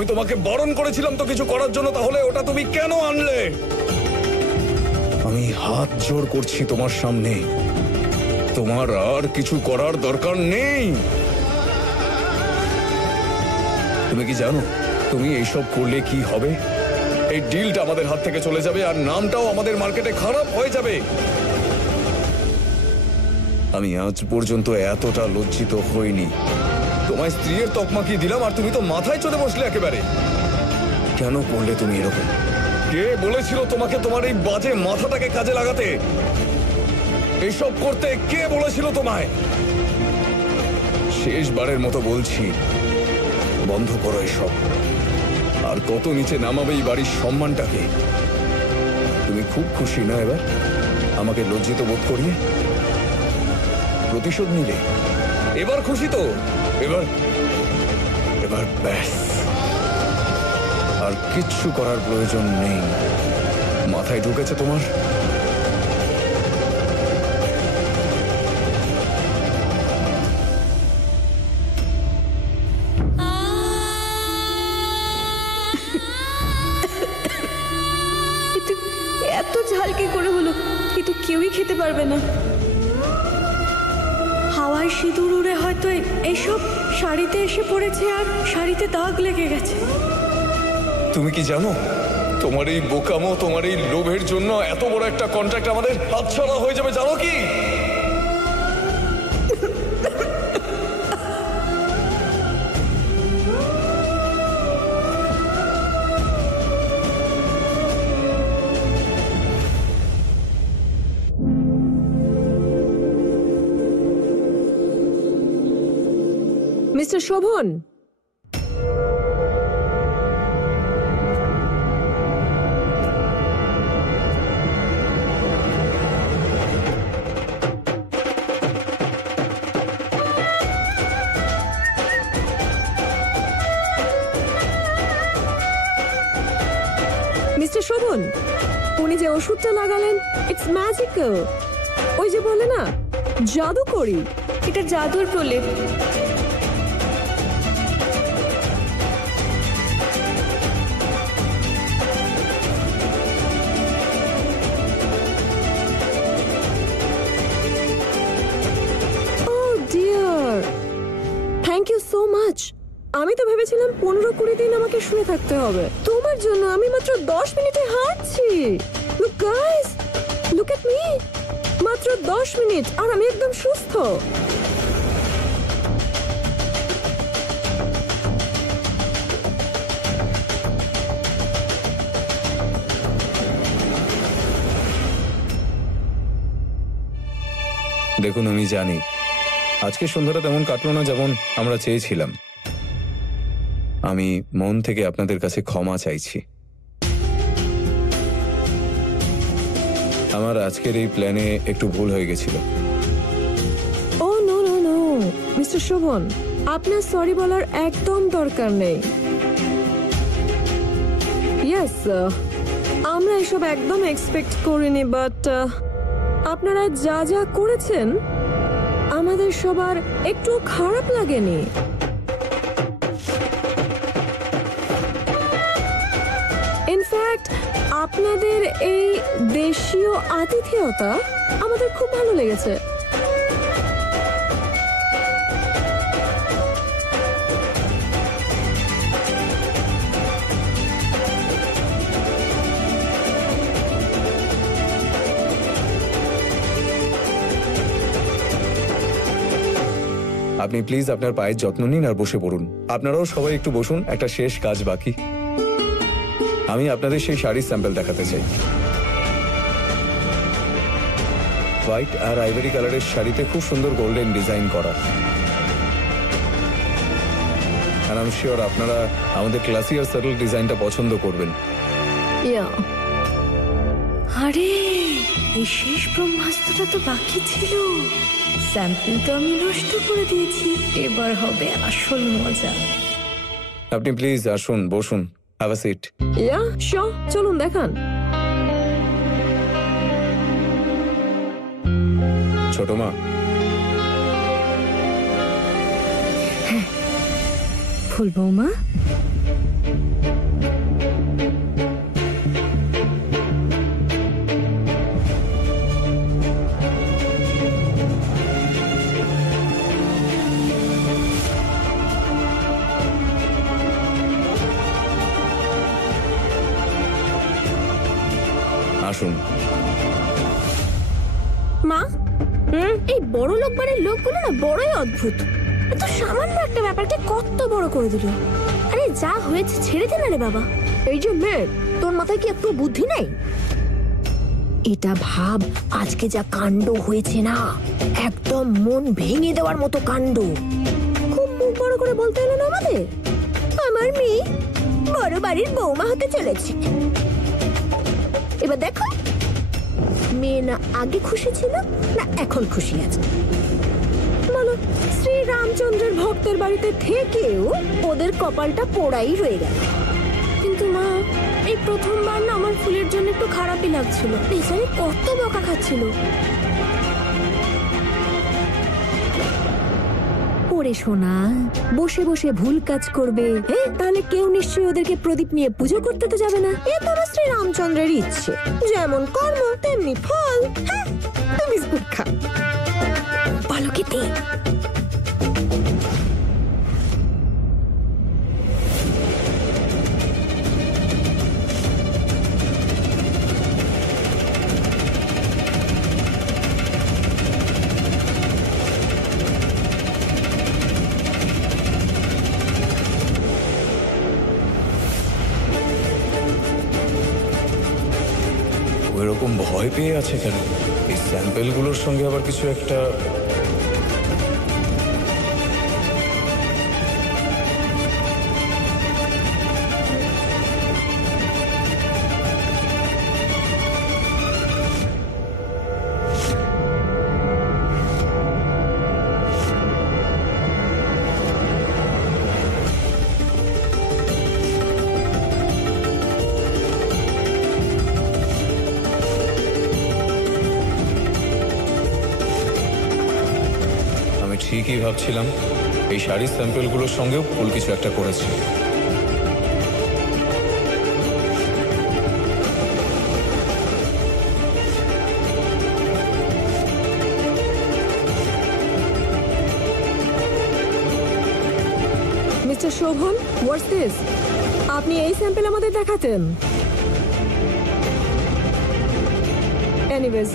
আমি তোমাকে বারণ করেছিলাম তো কিছু করার জন্য, তাহলে ওটা তুমি কেন আনলে? আমি হাত জোড় করছি তোমার সামনে, তোমার আর কিছু করার দরকার নেই। তুমি কি জানো তুমি এইসব করলে কি হবে? এই ডিলটা আমাদের হাত থেকে চলে যাবে আর নামটাও আমাদের মার্কেটে খারাপ হয়ে যাবে। আমি আজ পর্যন্ত এতটা লজ্জিত হইনি। তোমায় স্ত্রীর তকমা কি দিলাম আর তুমি তো মাথায় চড়ে বসলে একেবারে। কেন করলে তুমি এরকম? কে বলেছিল তোমাকে তোমার এই বাজে মাথাটাকে কাজে লাগাতে? এইসব করতে কে বলেছিল তোমায়? শেষবারের মতো বলছি, বন্ধ করো এসব। আর কত নিচে নামাবে এই বাড়ির সম্মানটাকে। তুমি খুব খুশি না এবার আমাকে লজ্জিত বোধ করিয়ে? প্রতিশোধ নিলে এবার খুশি তো? এবার এবার ব্যাস, আর কিচ্ছু করার প্রয়োজন নেই। মাথায় ঢুকেছে তোমার? এত ঝাল কি করে হলো? কিন্তু কেউই খেতে পারবে না। হাওয়ায় সিঁদুর উড়ে হয়তো এইসব শাড়িতে এসে পড়েছে আর শাড়িতে দাগ লেগে গেছে। তুমি কি জানো তোমার এই বোকামো, তোমার এই লোভের জন্য এত বড় একটা কন্ট্রাক্ট আমাদের হাতছাড়া হয়ে যাবে, জানো কি? মিস্টার শোভন, মিস্টার শোভন, উনি যে ওষুধটা লাগালেন, ইটস ম্যাজিক্যাল। ওই যে বলে না, জাদু করি। এটা জাদুর প্রলেপ। Thank you so much. আমি তো ভেবেছিলাম 15-20 দিন আমাকে শুয়ে থাকতে হবে। তোমার জন্য আমি মাত্র 10 মিনিটে হাঁটছি। Look guys, look at me. মাত্র 10 মিনিট আর আমি একদম সুস্থ। দেখুন, আমি জানি আজকে সন্ধ্যাটা তেমন কাটলো না যেমন আমরা চেয়েছিলাম। আমি মন থেকে আপনাদের কাছে ক্ষমা চাইছি। আমার আজকের এই প্ল্যানে একটু ভুল হয়ে গেছিল। Oh no no no mister Shobhan, আপনার সরি বলার একদম দরকার নেই। ইয়েস, আমরা এসব একদম এক্সপেক্ট করিনি, বাট আপনারা যা যা করেছেন আমাদের সবার একটু খারাপ লাগেনি। ইনফ্যাক্ট আপনাদের এই দেশীয় আতিথেয়তা আমাদের খুব ভালো লেগেছে। আপনি প্লিজ আপনার পায়ের যত্ন নিন আর বসে পড়ুন। আপনারাও সবাই একটু বসুন, একটা শেষ কাজ বাকি। আমি আপনাদের সেই শাড়ির স্যাম্পল দেখাতে চাই। হোয়াইট আর আইভরি কালারের শাড়িতে খুব সুন্দর গোল্ডেন ডিজাইন করা। আর আই এম শিওর আপনারা আমাদের ক্লাসি আর সাটল ডিজাইনটা পছন্দ করবেন। আরে, এই শেষ ব্রহ্মাস্ত্রটা তো বাকি ছিল। স্যাম্পল তো আমি নষ্ট করে দিয়েছি, এবার হবে আসল মজা। আপনি প্লিজ আসুন, বসুন, হ্যাভ আ সিট। চলুন দেখান। ছোট মা, ফুল বৌমা, আসুন। মা, এই বড় লোক বাড়ির লোকগুলো না বড়ই অদ্ভুত। এত সামান্য একটা ব্যাপারকে কত বড় করে দিল। আরে যা হয়েছে ছেড়ে দে না রে বাবা। এই যে মেয়ে, তোর মাথায় কি একটু বুদ্ধি নেই? এটা ভাব, আজকে যা কাণ্ড হয়েছে না, একদম মন ভেঙে দেওয়ার মতো কাণ্ড। খুব মুখ বড় করে বলতে এলো না আমাদের। আমার মেয়ে বড় বাড়ির বৌমা হতে চলেছে। এবার দেখো, মেয়ে না আগে খুশি ছিল না এখন খুশি আছে? বলো, শ্রী রামচন্দ্রের ভক্তের বাড়িতে থেকেও ওদের কপালটা পোড়াই রয়ে গেল। কিন্তু মা, এই প্রথমবার না আমার ফুলের জন্য একটু খারাপই লাগছিল। বেচারি কত বকা খাচ্ছিল। ওরে সোনা, বসে বসে ভুল কাজ করবে, হ্যাঁ? তাহলে কেউ নিশ্চয়ই ওদেরকে প্রদীপ নিয়ে পুজো করতে তো যাবে না। এ তো আমার শ্রী রামচন্দ্রের ইচ্ছে, যেমন কর্ম তেমনি ফল। হ্যাঁ, তুমি বিস্কুট খা। ভালো খেতে। ওইরকম ভয় পেয়ে আছে কেন? এই স্যাম্পেলগুলোর সঙ্গে আবার কিছু একটা। ঠিকই ভাবছিলাম এই শাড়ির স্যাম্পেলগুলোর সঙ্গেও ভুল কিছু একটা করেছে। Mister Shobhan, what's this? আপনি এই স্যাম্পেল আমাদের দেখাতেন? এনিওয়েজ,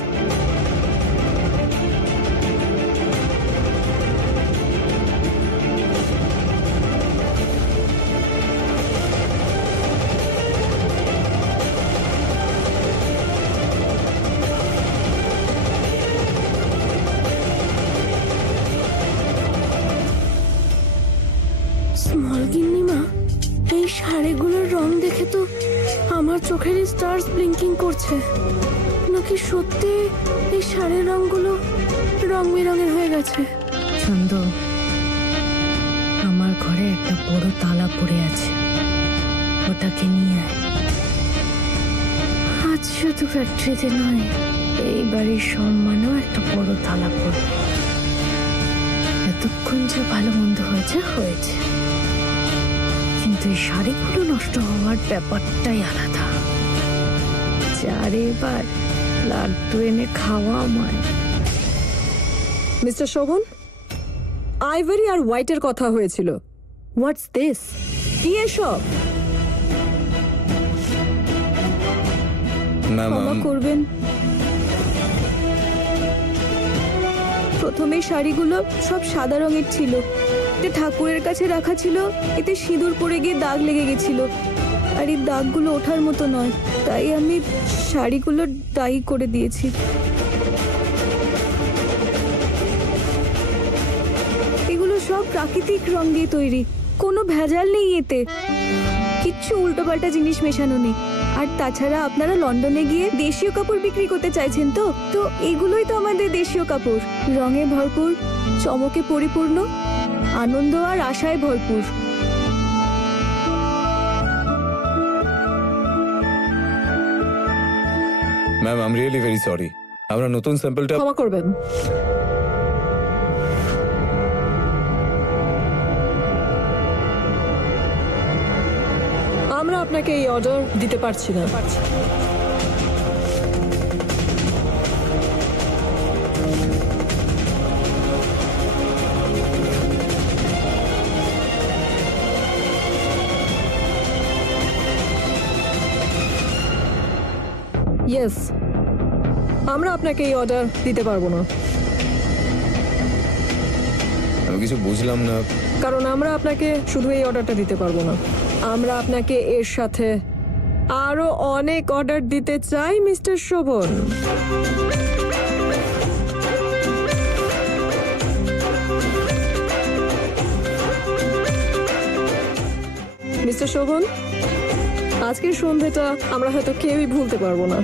স্মল গিন্নিমা, এই শাড়িগুলোর রং দেখে তো আমার চোখের স্টার্স ব্লিঙ্কিং করছে। নাকি সত্যি এই শাড়ির রংগুলো রং বেরঙের হয়ে গেছে? ছন্দ, আমার ঘরে একটা বড় তালা পড়ে আছে, ওটাকে নিয়ে আয়। আজ শুধু ফ্যাক্টরিতে নয়, এই বাড়ির সম্মানও একটা বড় তালা পড়বে। এতক্ষণ যে ভালো মন্দ হয়েছে হয়েছে, কিন্তু এই শাড়িগুলো নষ্ট হওয়ার ব্যাপারটাই আলাদা। চারবার লাড্ডু এনে খাওয়া আমায়। মিস্টার শোভন, আইভরি আর হোয়াইটের কথা হয়েছিল। What's this? কি এসব? ক্ষমা করবেন, প্রথমে শাড়িগুলো সব সাদা রঙের ছিল। এতে ঠাকুরের কাছে রাখা ছিল, এতে সিঁদুর পড়ে গিয়ে দাগ লেগে গেছিল। আর এই দাগগুলো ওঠার মতো নয়, তাই আমি শাড়িগুলো ডাই করে দিয়েছি। এগুলো সব প্রাকৃতিক রং দিয়ে তৈরি, কোনো ভেজাল নেই এতে, কিচ্ছু উল্টোপাল্টা জিনিস মেশানো নেই। আর তাছাড়া আপনারা লন্ডনে গিয়ে দেশীয় কাপড় বিক্রি করতে চাইছেন তো তো এগুলোই তো আমাদের দেশীয় কাপড়, রঙে ভরপুর, চমকে পরিপূর্ণ, আনন্দ আর আশায় ভরপুর। Ma'am, I am really very sorry. আমরা নতুন স্যাম্পলটা ক্ষমা করবেন। আপনাকে এই অর্ডার দিতে পারছি না। ইয়েস, আমরা আপনাকে এই অর্ডার দিতে পারবো না, আমি কিছু বুঝলাম না। কারণ আমরা আপনাকে শুধু এই অর্ডারটা দিতে পারবো না, আমরা আপনাকে এর সাথে আরো অনেক অর্ডার দিতে চাই মিস্টার শোভন। মিস্টার শোভন, আজকের সন্ধ্যাটা আমরা হয়তো কেউই ভুলতে পারবো না।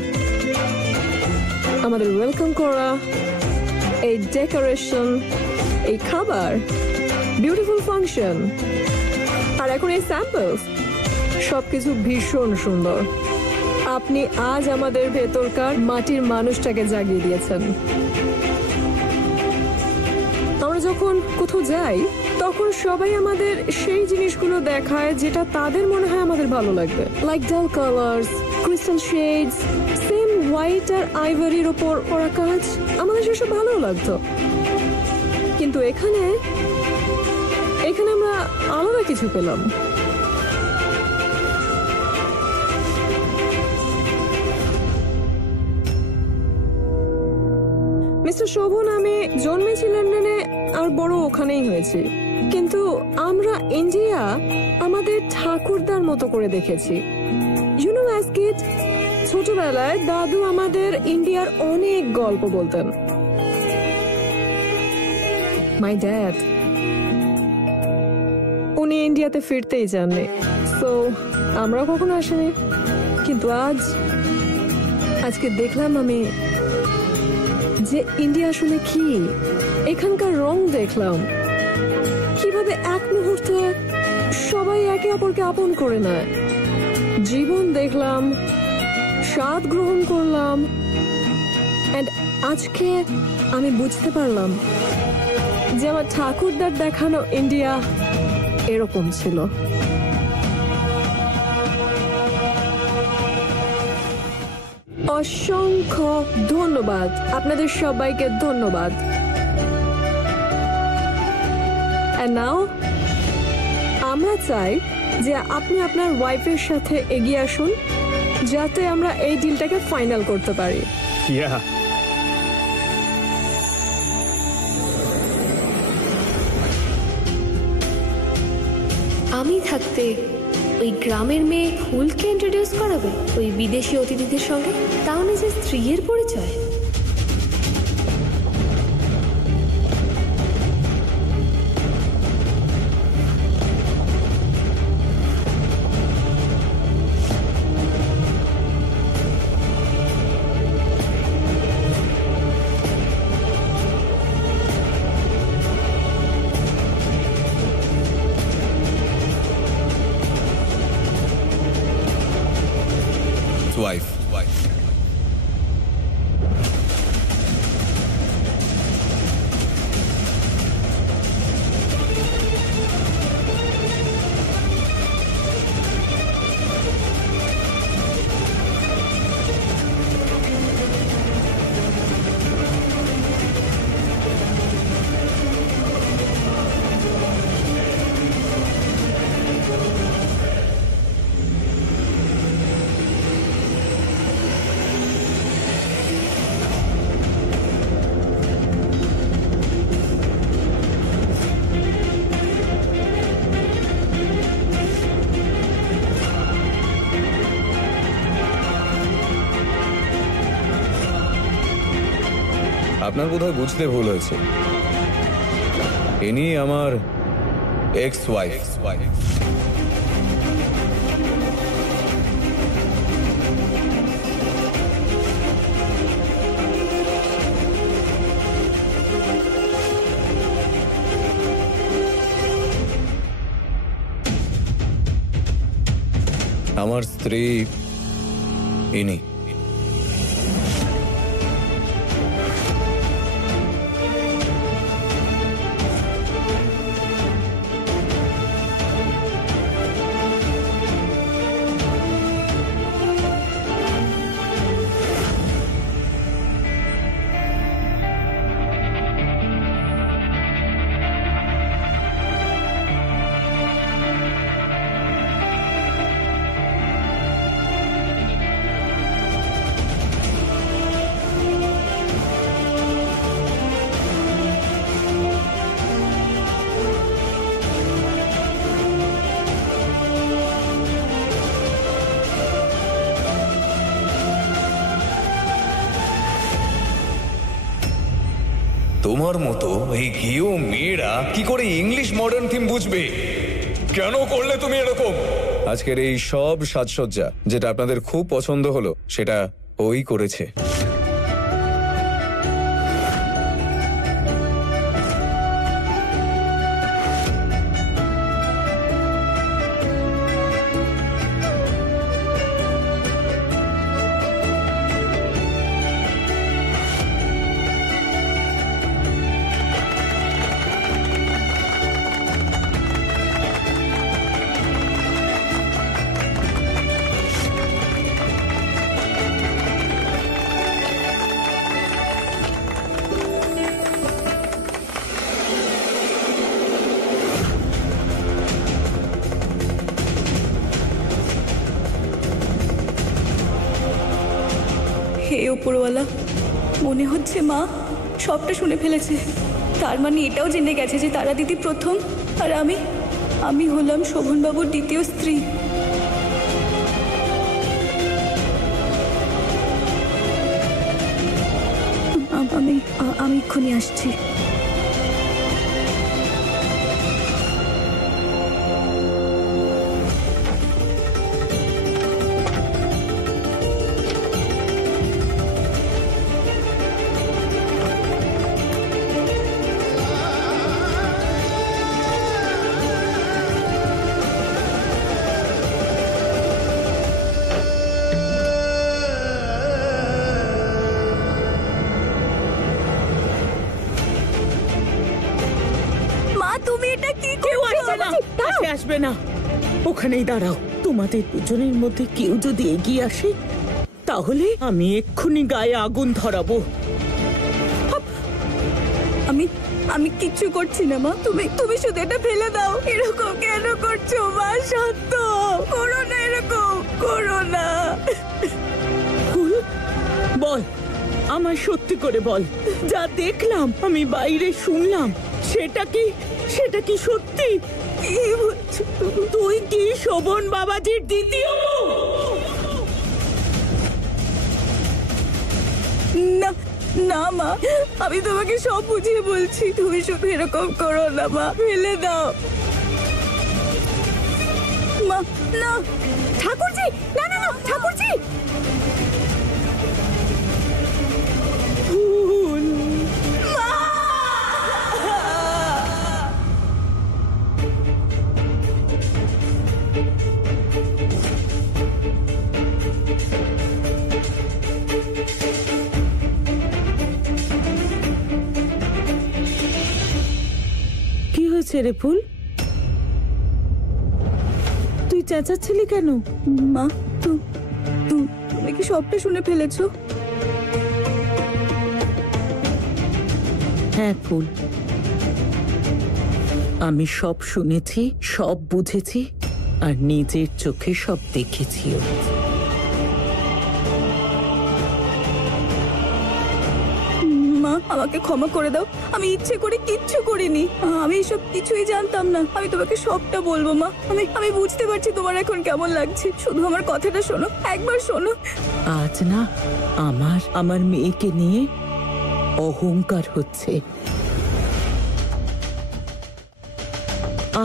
আমাদের ওয়েলকাম করা, এই ডেকোরেশন, এই খাবার, বিউটিফুল ফাংশন, আর এখন এই স্যাম্পলস, সবকিছু ভীষণ সুন্দর। আপনি আজ আমাদের ভেতরকার মাটির মানুষটাকে জাগিয়ে দিয়েছেন। আমরা যখন কোথাও যাই তখন সবাই আমাদের সেই জিনিসগুলো দেখায় যেটা তাদের মনে হয় আমাদের ভালো লাগবে, like dull colours, crystal shades, same white আর আইভরির ওপর করা কাজ, আমাদের সেসব ভালো লাগতো। কিন্তু এখানে আমরা আলাদা কিছু পেলাম। মিস্টার শোভন, আমি জন্মেছি লন্ডনে আর বড় ওখানেই হয়েছি, কিন্তু আমরা ইন্ডিয়া আমাদের ঠাকুরদার মতো করে দেখেছি। ইউ নো অ্যাজ কিড, ছোটবেলায় দাদু আমাদের ইন্ডিয়ার অনেক গল্প বলতেন। মাই ড্যাড, উনি ইন্ডিয়াতে ফিরতেই চাননি, তো আমরাও কখনো আসিনি। কিন্তু আজকে দেখলাম আমি যে ইন্ডিয়া আসলে কি। এখানকার রং দেখলাম, কিভাবে এক মুহূর্তে সবাই একে অপরকে আপন করে নেয়। জীবন দেখলাম, স্বাদ গ্রহণ করলাম, এন্ড আজকে আমি বুঝতে পারলাম যে আমার ঠাকুরদার দেখানো ইন্ডিয়া এরকম ছিল। অসংখ্য ধন্যবাদ, আপনাদের সবাইকে ধন্যবাদ। And now, আমরা চাই যে আপনি আপনার ওয়াইফের সাথে এগিয়ে আসুন যাতে আমরা এই ডিলটাকে ফাইনাল করতে পারি। আমি থাকতে ওই গ্রামের মেয়ে ফুলকে ইন্ট্রোডিউস করাবে ওই বিদেশি অতিথিদের সঙ্গে, তাও নিজের স্ত্রীর পরিচয়। Wife. আপনার বোধহয় বুঝতে ভুল হয়েছে, ইনি আমার এক্স ওয়াইফ। আমার স্ত্রী ইনি। তোমার মতো এই গেও মেয়েরা কি করে ইংলিশ মডার্ন থিম বুঝবে? কেন করলে তুমি এরকম? আজকের এই সব সাজসজ্জা যেটা আপনাদের খুব পছন্দ হলো সেটা ওই করেছে। হে উপরওয়ালা, মনে হচ্ছে মা সবটা শুনে ফেলেছে। তার মানে এটাও জেনে গেছে যে তারা দিদি প্রথম, আর আমি হলাম শোভনবাবুর দ্বিতীয় স্ত্রী। আমি এক্ষুনি আসছি। আসবে না, ওখানেই দাঁড়াও। তোমাদের দুজনের মধ্যে কেউ যদি এগিয়ে আসে তাহলে আমি এক্ষুনি গায়ে আগুন ধরাবো। আমি কিচ্ছু করছি না মা, তুমি শুধু এটা ফেলে দাও। এরকম কেন করছো মা? শান্ত করো না, এরকম করো না। ফুল, বল, আমার সত্যি করে বল, যা দেখলাম আমি বাইরে শুনলাম সেটা কি সত্যি? কি বলছো? তুই কি শোভন বাবাজির দ্বিতীয় বউ? না না মা, আমি তোমাকে সব বুঝিয়ে বলছি, তুমি শুধু এরকম করো না মা, ফেলে দাও মা। না ঠাকুরজি, না না না ঠাকুরজি। কি হয়েছে রে ফুল? তুই চেঁচাচ্ছিলি কেন? মা তুমি কি সবটা শুনে ফেলেছো? হ্যাঁ ফুল, আমি সব শুনেছি, সব বুঝেছি, আর নিজের চোখে সব দেখেছিও। মা আমাকে ক্ষমা করে দাও, আমি ইচ্ছে করে কিচ্ছু করিনি, আমি এসব কিছুই জানতাম না। আমি তোমাকে সবটা বলবো মা। আমি বুঝতে পারছি তোমার এখন কেমন লাগছে, শুধু আমার কথাটা শোনো, একবার শোনো। আজ না আমার মেয়েকে নিয়ে অহংকার হচ্ছে।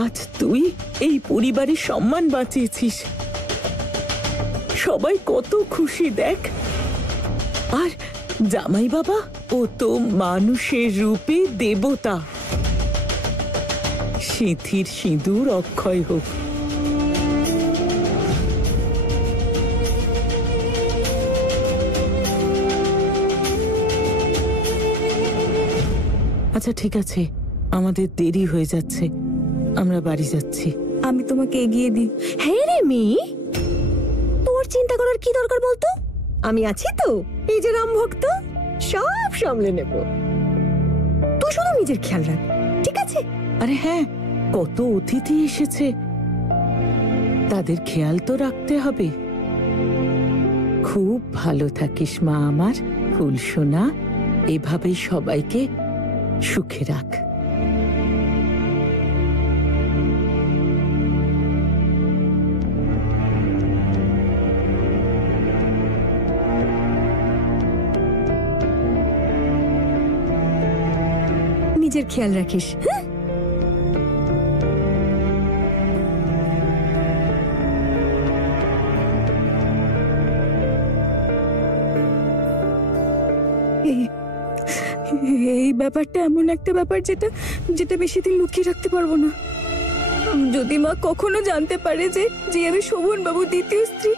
আজ তুই এই পরিবারের সম্মান বাঁচিয়েছিস, সবাই কত খুশি দেখ। আর জামাই বাবা, ও তো মানুষের রূপে দেবতা। সিঁথির সিঁদুর অক্ষয় হোক। আচ্ছা ঠিক আছে, আমাদের দেরি হয়ে যাচ্ছে, আমরা বাড়ি যাচ্ছি। আমি তোমাকে এগিয়ে দিই। হ্যাঁ রে মেয়ে, তোর চিন্তা করার কি দরকার বলতো? আমি আছি তো, এই যে রাম ভক্ত, সব সামলে নেব। তুই শুধু নিজের খেয়াল রাখ, ঠিক আছে? আরে হ্যাঁ, কত অতিথি এসেছে, তাদের খেয়াল তো রাখতে হবে। খুব ভালো থাকিস মা আমার, ফুল সোনা, এভাবেই সবাইকে সুখে রাখ। নিজের খেয়াল রাখিস, হ্যাঁ? এই এই ব্যাপারটা এমন একটা ব্যাপার যেটা যেটা বেশি দিন লুকিয়ে রাখতে পারবো না। যদি মা কখনো জানতে পারে যে যে আমি শোভন বাবু দ্বিতীয় স্ত্রী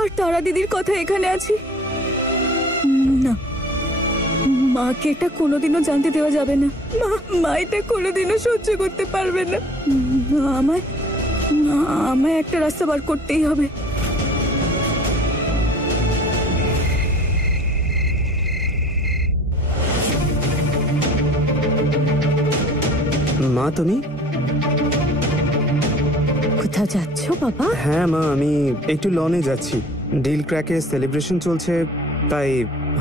আর তারা দিদির কথা এখানে আছি, না, মাকে এটা কোনোদিনও জানতে দেওয়া যাবে না। মা এটা কোনোদিনও সহ্য করতে পারবে না। আমায় আমায় একটা রাস্তা বার করতেই হবে। মা তুমি? কোথাও যাচ্ছ বাবা? হ্যাঁ মা, আমি একটু লনে যাচ্ছি। ডিল ক্র্যাকে সেলিব্রেশন চলছে, তাই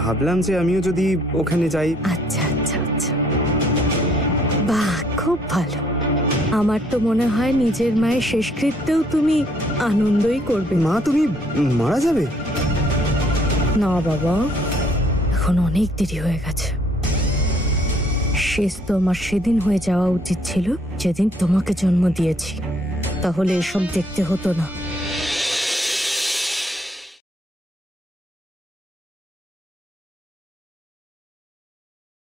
ভাবলাম যে আমিও যদি ওখানে যাই। আচ্ছা আচ্ছা আচ্ছা, বাহ, খুব ভালো। আমার তো মনে হয় নিজের মায়ের শেষকৃত্যেও তুমি আনন্দই করবে। মা তুমি মারা যাবে? না বাবা, এখন অনেক দেরি হয়ে গেছে। শেষ তো আমার সেদিন হয়ে যাওয়া উচিত ছিল, যেদিন তোমাকে জন্ম দিয়েছি। তাহলে এসব দেখতে হতো না।